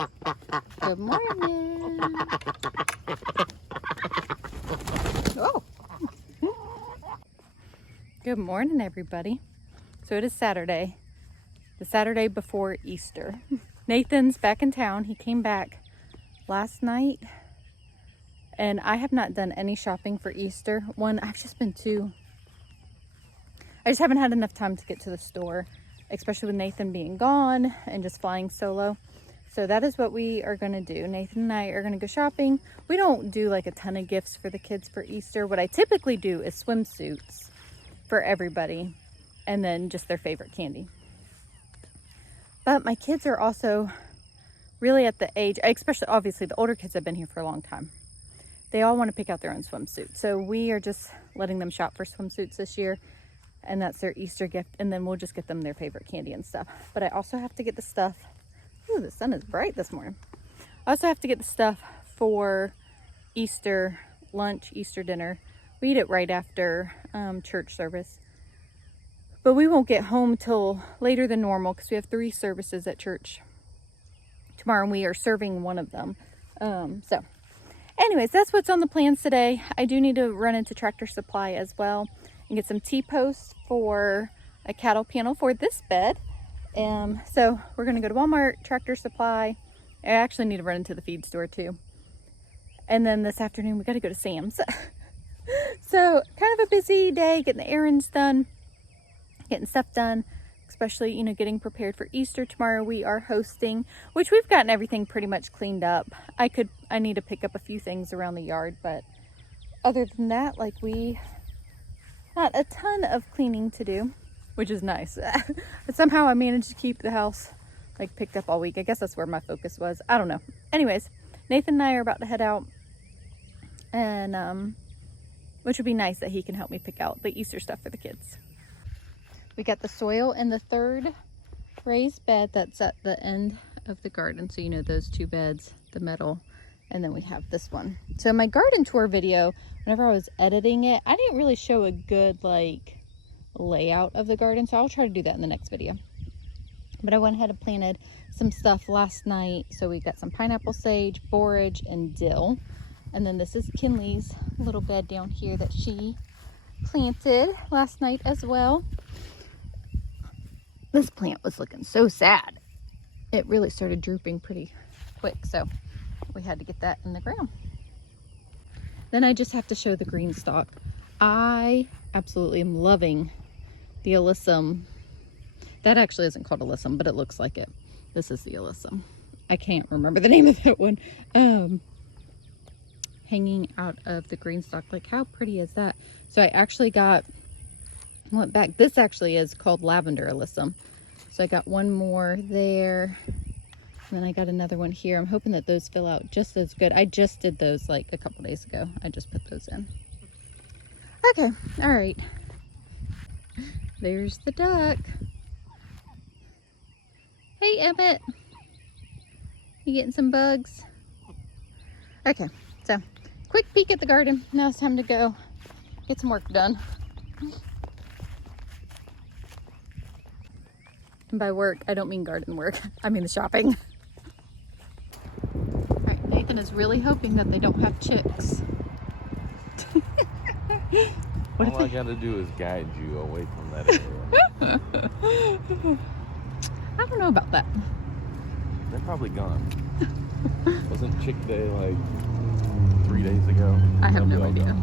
Good morning. Oh. Good morning, everybody. So it is Saturday, the Saturday before Easter. Nathan's back in town. He came back last night, and I have not done any shopping for Easter. I just haven't had enough time to get to the store, especially with Nathan being gone and just flying solo. So that is what we are going to do. Nathan and I are going to go shopping. We don't do like a ton of gifts for the kids for Easter. What I typically do is swimsuits for everybody and then just their favorite candy. But my kids are also really at the age, especially obviously the older kids have been here for a long time. They all want to pick out their own swimsuit. So we are just letting them shop for swimsuits this year. And that's their Easter gift. And then we'll just get them their favorite candy and stuff. But I also have to get the stuff. Ooh, the sun is bright this morning. I also have to get the stuff for Easter lunch, Easter dinner. We eat it right after church service. But we won't get home till later than normal because we have 3 services at church tomorrow. And we are serving one of them. So anyways, that's what's on the plans today. I do need to run into Tractor Supply as well and get some T-posts for a cattle panel for this bed. So we're going to go to Walmart, Tractor Supply. I actually need to run into the feed store too. And then this afternoon we got to go to Sam's. So kind of a busy day, getting the errands done, getting stuff done, especially, you know, getting prepared for Easter. Tomorrow we are hosting, which we've gotten everything pretty much cleaned up. I need to pick up a few things around the yard, but other than that, like, not a ton of cleaning to do, which is nice. But somehow I managed to keep the house like picked up all week. I guess that's where my focus was. I don't know. Anyways, Nathan and I are about to head out, and which would be nice that he can help me pick out the Easter stuff for the kids. We got the soil in the 3rd raised bed that's at the end of the garden. So you know those 2 beds, the metal, and then we have this one. So my garden tour video, whenever I was editing it, I didn't really show a good like layout of the garden. So I'll try to do that in the next video. But I went ahead and planted some stuff last night. So we got some pineapple, sage, borage, and dill. And then this is Kinley's little bed down here that she planted last night as well. This plant was looking so sad. It really started drooping pretty quick. So we had to get that in the ground. Then I just have to show the green stalk. I absolutely am loving the alyssum. That actually isn't called alyssum, but it looks like it. This is the alyssum. I can't remember the name of that one. Hanging out of the green stalk. Like, how pretty is that? So I actually went back. This actually is called lavender alyssum. So I got one more there. And then I got another one here. I'm hoping that those fill out just as good. I just did those like a couple days ago. I just put those in. Okay, all right. There's the duck. Hey, Emmett. You getting some bugs? Okay, so quick peek at the garden. Now it's time to go get some work done. And by work, I don't mean garden work. I mean the shopping. All right, Nathan is really hoping that they don't have chicks. All I gotta do is guide you away from that area. I don't know about that. They're probably gone. Wasn't Chick Day like 3 days ago? I have no idea.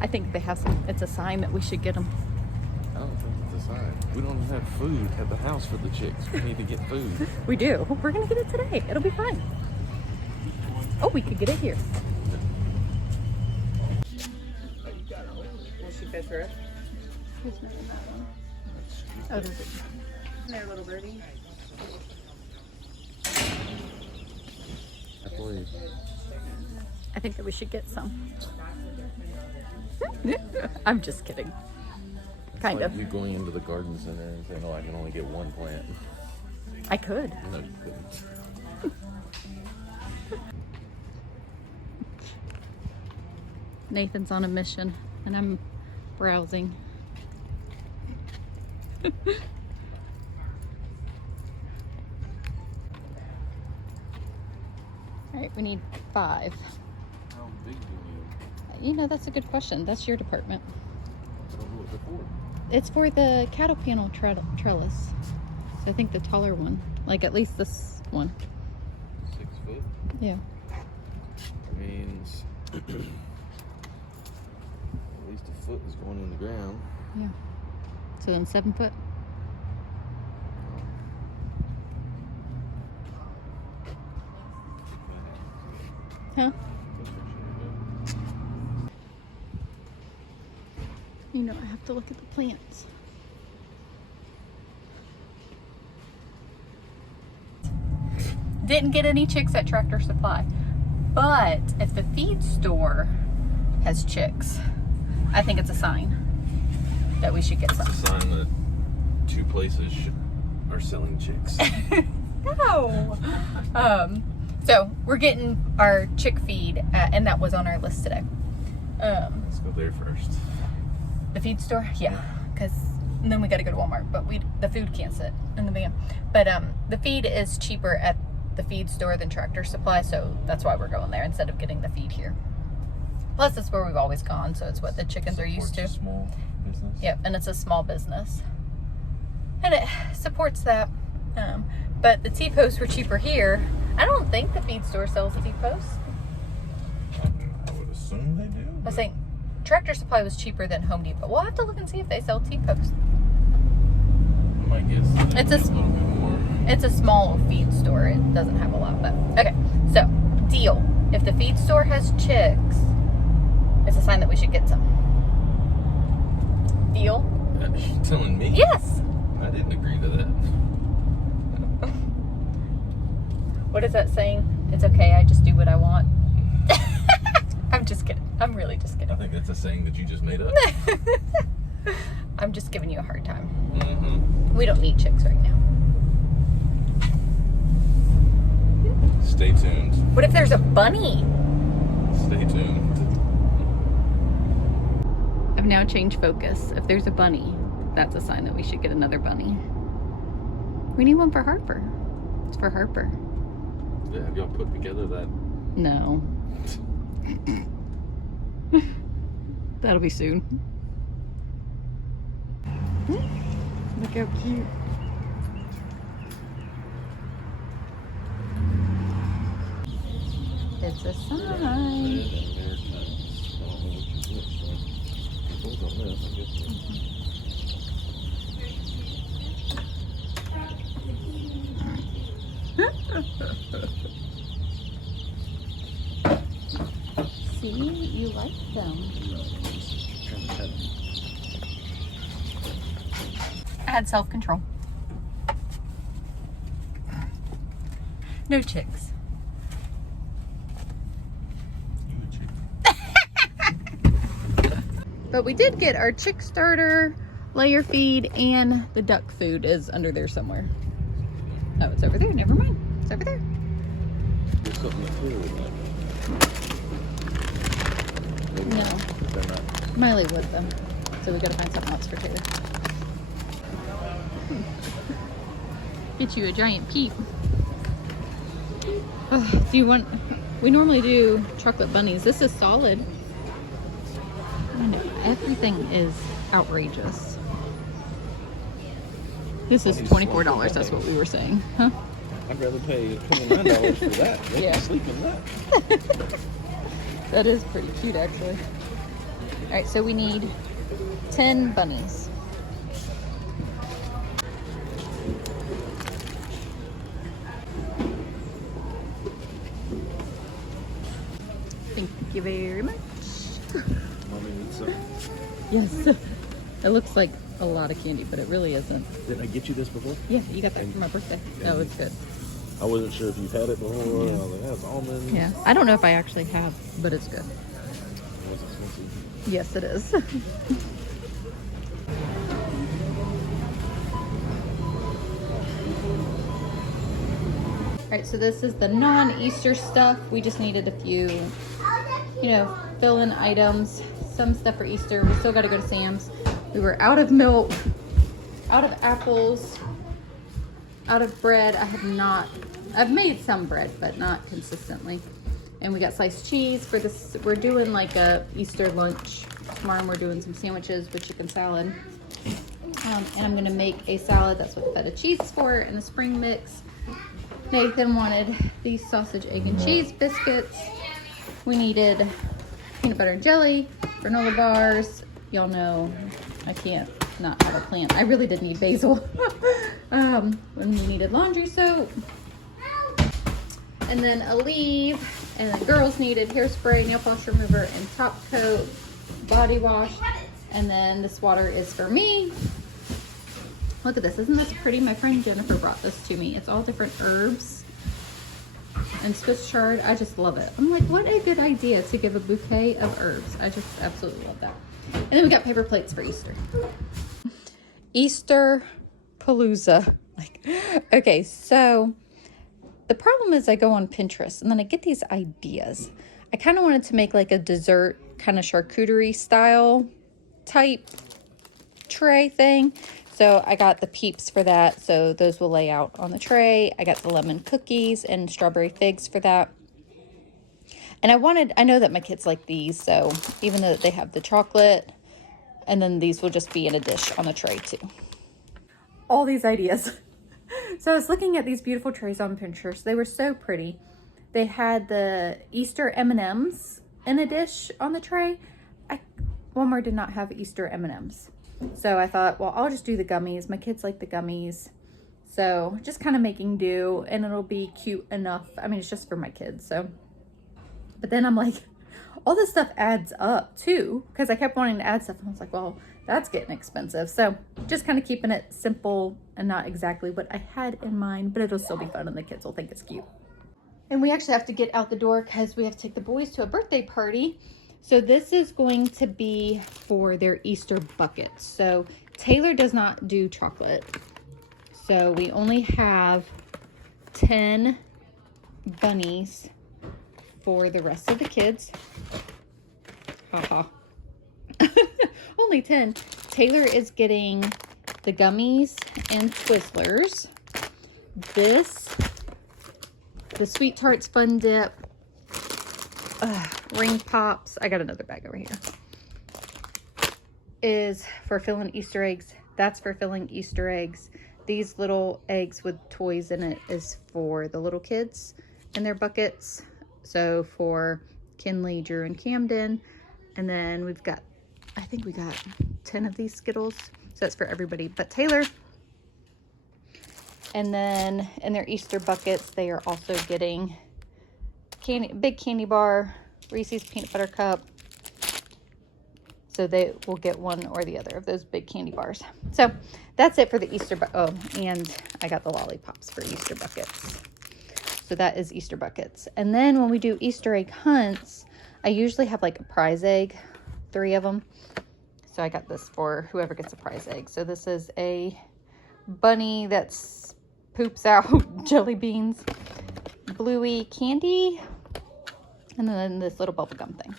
I think they have some. It's a sign that we should get them. I don't think it's a sign. We don't have food at the house for the chicks. We need to get food. We do. We're gonna get it today. It'll be fine. Oh, we could get it here. Will she fit through it? Who's not in that one? Oh, there's it. There, little birdie. I think that we should get some. I'm just kidding. Kind of. You going into the garden center and saying, "Oh, I can only get one plant." I could. No, you couldn't. Nathan's on a mission, and I'm browsing. All right, we need 5. How big do you need? You know, that's a good question. That's your department. I don't know what they're for. It's for the cattle panel trellis. So I think the taller one, like at least this one. 6 foot? Yeah. Means at least a foot is going in the ground. Yeah. So then 7 foot. Huh? You know, I have to look at the plants. Didn't get any chicks at Tractor Supply, but if the feed store has chicks, I think it's a sign that we should get some. It's a sign that 2 places are selling chicks. No. So we're getting our chick feed, and that was on our list today. Let's go there first. The feed store, yeah, because then we got to go to Walmart. But the food can't sit in the van. But the feed is cheaper at the feed store than Tractor Supply, so that's why we're going there instead of getting the feed here. Plus, it's where we've always gone, so it's what the chickens are used to. Small business. Yep, and it's a small business, and it supports that. But the T-posts were cheaper here. I don't think the feed store sells T-posts. I would assume they do. I was saying Tractor Supply was cheaper than Home Depot. We'll have to look and see if they sell T-posts. My guess is It's a little bit more. It's a small feed store. It doesn't have a lot, but okay. So, deal. If the feed store has chicks, it's a sign that we should get some. Deal? You telling me? Yes. I didn't agree to that. What is that saying? It's okay. I just do what I want. I'm just kidding. I'm really just kidding. I think that's a saying that you just made up. I'm just giving you a hard time. Mm-hmm. We don't need chicks right now. Stay tuned. What if there's a bunny? Stay tuned. I've now changed focus. If there's a bunny, that's a sign that we should get another bunny. We need one for Harper. It's for Harper. Yeah, have y'all put together that? No. That'll be soon. Look how cute. It's a sign. See, you like them. I had self-control. No chicks. But we did get our chick starter, layer feed, and the duck food is under there somewhere. Oh, it's over there. Never mind. It's over there. There's something that's clear with that. No. They're not. Miley was them. So we gotta find something else for Taylor. Get you a giant peep. Do you want... We normally do chocolate bunnies. This is solid. I know, everything is outrageous. This is $24. That's what we were saying. Huh? I'd rather pay $29 for that. They Yeah. can sleep in that. That is pretty cute, actually. All right, so we need 10 bunnies. Thank you very much. Mommy needs some. Yes. It looks like a lot of candy, but it really isn't. Did I get you this before? Yeah, you got that for my birthday. Oh, it's good. I wasn't sure if you've had it before. Yeah. I was like, that's almonds. Yeah, I don't know if I actually have, but it's good. It was expensive. Yes, it is. All right, so this is the non-Easter stuff. We just needed a few, fill-in items, some stuff for Easter. We still got to go to Sam's. We were out of milk, out of apples, out of bread. I have not I've made some bread, but not consistently. And we got sliced cheese for this. We're doing like a Easter lunch tomorrow. We're doing some sandwiches with chicken salad. And I'm gonna make a salad. That's what the feta cheese is for, and the spring mix. Nathan wanted these sausage, egg, and cheese biscuits. We needed peanut butter and jelly, granola bars. Y'all know I can't not have a plant. I really did need basil. When we needed laundry soap. And then a leave. And the girls needed hairspray, nail polish remover, and top coat, body wash. And then this water is for me. Look at this, isn't this pretty? My friend Jennifer brought this to me. It's all different herbs and Swiss chard. I just love it. I'm like, what a good idea to give a bouquet of herbs. I just absolutely love that. And then we got paper plates for Easter. Easter palooza. Like, okay, so the problem is I go on Pinterest and then I get these ideas. I kind of wanted to make like a dessert kind of charcuterie style type tray thing. So I got the peeps for that. So those will lay out on the tray. I got the lemon cookies and strawberry figs for that. And I know that my kids like these. So even though they have the chocolate, and then these will just be in a dish on the tray too. All these ideas. So I was looking at these beautiful trays on Pinterest. They were so pretty. They had the Easter M&Ms in a dish on the tray. Walmart did not have Easter M&Ms. So I thought, well, I'll just do the gummies. My kids like the gummies. So just kind of making do, and it'll be cute enough. I mean, it's just for my kids, so. But then I'm like, all this stuff adds up too, because I kept wanting to add stuff. And I was like, well, that's getting expensive. So just kind of keeping it simple and not exactly what I had in mind, but it'll still be fun and the kids will think it's cute. And we actually have to get out the door because we have to take the boys to a birthday party. So this is going to be for their Easter buckets. So Taylor does not do chocolate. So we only have 10 bunnies for the rest of the kids. Haha. Only 10. Taylor is getting the gummies and Twizzlers. The Sweet Tarts Fun Dip. Ring Pops. I got another bag over here. Is for filling Easter eggs. That's for filling Easter eggs. These little eggs with toys in it is for the little kids in their buckets. So for Kinley, Drew, and Camden. And then we've got, I think we got 10 of these Skittles. So that's for everybody but Taylor. And then in their Easter buckets, they are also getting big candy bar, Reese's peanut butter cup. So they will get one or the other of those big candy bars. So that's it for the Easter oh, and I got the lollipops for Easter buckets. So that is Easter buckets. And then when we do Easter egg hunts, I usually have like a prize egg, 3 of them. So I got this for whoever gets a prize egg. So this is a bunny that's poops out jelly beans, bluey candy, and then this little bubble gum thing.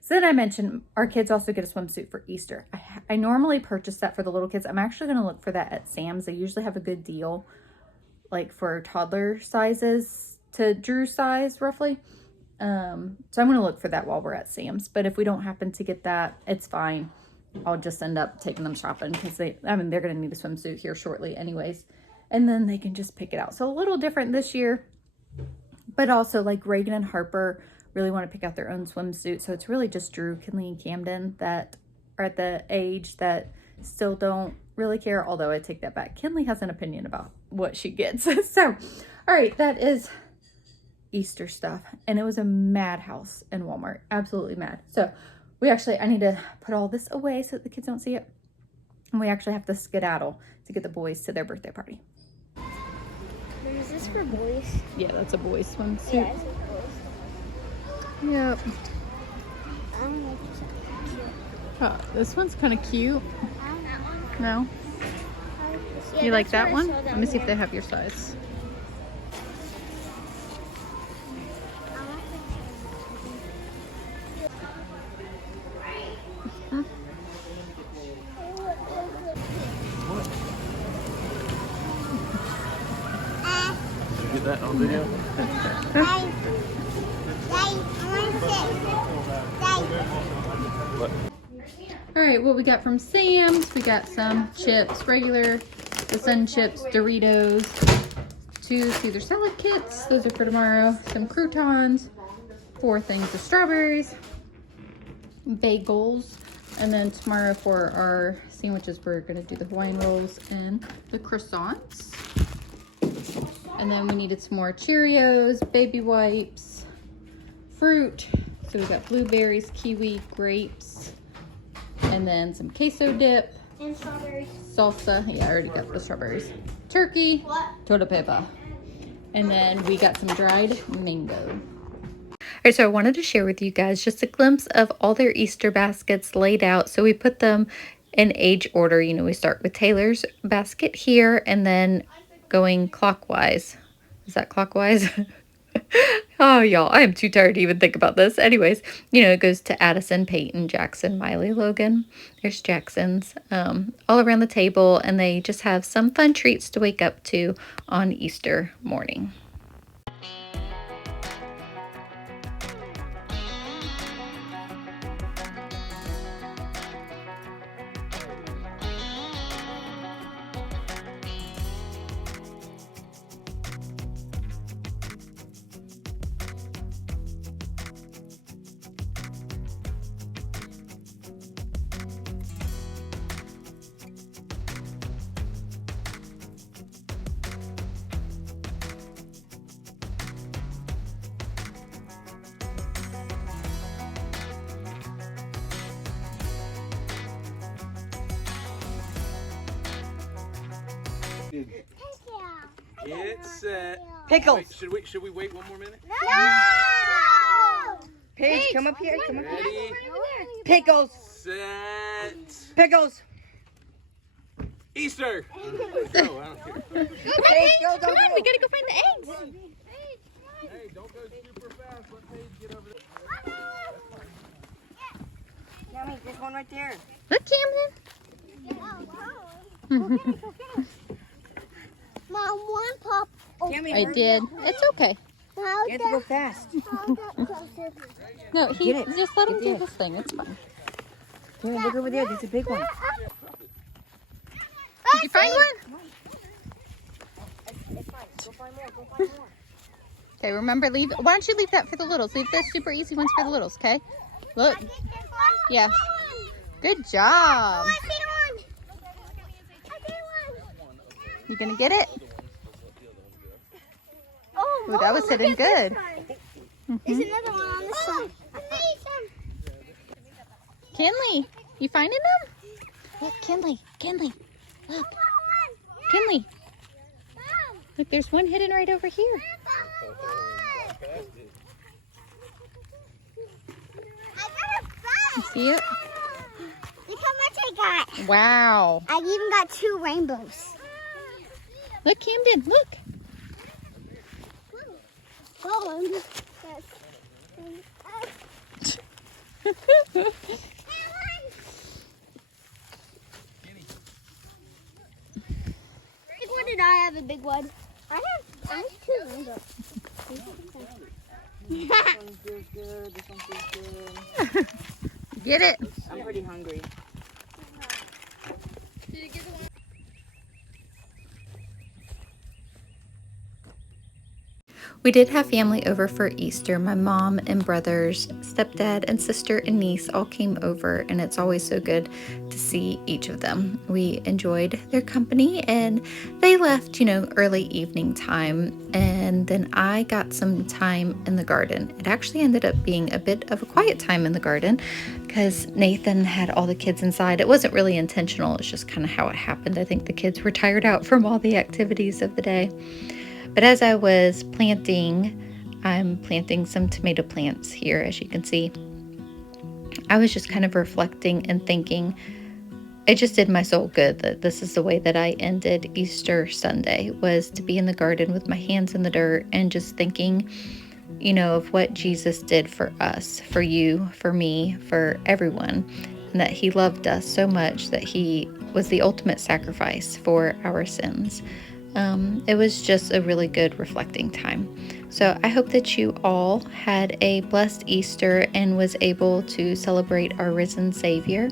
So then I mentioned our kids also get a swimsuit for Easter. I normally purchase that for the little kids. I'm actually going to look for that at Sam's. They usually have a good deal, like for toddler sizes to Drew's size roughly. So I'm going to look for that while we're at Sam's. But if we don't happen to get that, it's fine. I'll just end up taking them shopping because they're going to need a swimsuit here shortly anyways. And then they can just pick it out. So a little different this year. But also like Reagan and Harper really want to pick out their own swimsuit. So it's really just Drew, Kinley, and Camden that are at the age that still don't really care. Although I take that back. Kinley has an opinion about what she gets. So, all right, that is Easter stuff. And it was a madhouse in Walmart. Absolutely mad. So I need to put all this away so that the kids don't see it. And we actually have to skedaddle to get the boys to their birthday party. Is this for boys? Yeah, that's a boys swimsuit. Yeah, it's for boys. Yep. I don't know if it's cute. Oh, this one's kind of cute. I don't that one. No? Yeah, You like that's that what I one? saw Let me see if down they there. have your size. get that on video? Daddy, Daddy, I want to sit. Daddy. What? All right, what we got from Sam's, we got some chips, regular, the Sun Chips, Doritos, 2 Caesar salad kits, those are for tomorrow, some croutons, 4 things of strawberries, bagels, and then tomorrow for our sandwiches, we're gonna do the Hawaiian rolls and the croissants. And then we needed some more Cheerios, baby wipes, fruit. So we got blueberries, kiwi, grapes, and then some queso dip, And strawberries. salsa. Yeah, I already got the strawberries. Turkey, What? toilet paper. And then we got some dried mango. All right, so I wanted to share with you guys just a glimpse of all their Easter baskets laid out. So we put them in age order. You know, we start with Taylor's basket here and then going clockwise. Is that clockwise? Oh, y'all, I am too tired to even think about this. Anyways, you know, it goes to Addison, Payton, Jackson, Miley, Logan. There's Jackson's all around the table, and they just have some fun treats to wake up to on Easter morning. Get set. Pickles. Wait, should we wait one more minute? No! Paige, come up here. Come up here. Ready, Pickles. set, Pickles. Easter. Oh, I don't care. Paige, go, go, Come on, go. we gotta go find the eggs. Hey, don't go super fast. Let Paige get over there. Yummy, there's one right there. Look, Camden. Mom, one pop. Oh, Yummy, I hurry did. up. It's okay. now You have to go fast. closer. No, he Get it. just let him Get do it. his thing. It's fine. Yummy, look over there. There's a big one. Did you find one? It's fine. Go find more. Go find more. Okay, remember, leave. Why don't you leave that for the littles? Leave those super easy ones for the littles, okay? Look. Yeah. Good job. I see one. I see one. You gonna get it? Oh, Ooh, that was look hitting at this good. one. There's another one on this side. I see some. Kinley, you finding them? Look, Kinley. Look, Kinley. Look, there's one hidden right over here. You see it? Look how much I got. Wow. I even got 2 rainbows. Look, Camden, look. Oh, big one did I have a big one? I have 2 rainbows. This one feels good. This one feels good. Get it. I'm pretty hungry. We did have family over for Easter. My mom and brothers, stepdad and sister and niece all came over, and it's always so good to see each of them. We enjoyed their company, and they left, you know, early evening time, and then I got some time in the garden. It actually ended up being a bit of a quiet time in the garden because Nathan had all the kids inside. It wasn't really intentional. It's just kind of how it happened. I think the kids were tired out from all the activities of the day. But as I was planting, I'm planting some tomato plants here, as you can see. I was just kind of reflecting and thinking, it just did my soul good that this is the way that I ended Easter Sunday, was to be in the garden with my hands in the dirt and just thinking, you know, of what Jesus did for us, for you, for me, for everyone, and that he loved us so much that he was the ultimate sacrifice for our sins. It was just a really good reflecting time. So I hope that you all had a blessed Easter and was able to celebrate our risen Savior.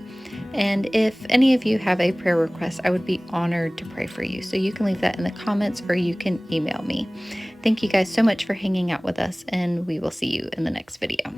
And if any of you have a prayer request, I would be honored to pray for you. So you can leave that in the comments or you can email me. Thank you guys so much for hanging out with us, and we will see you in the next video.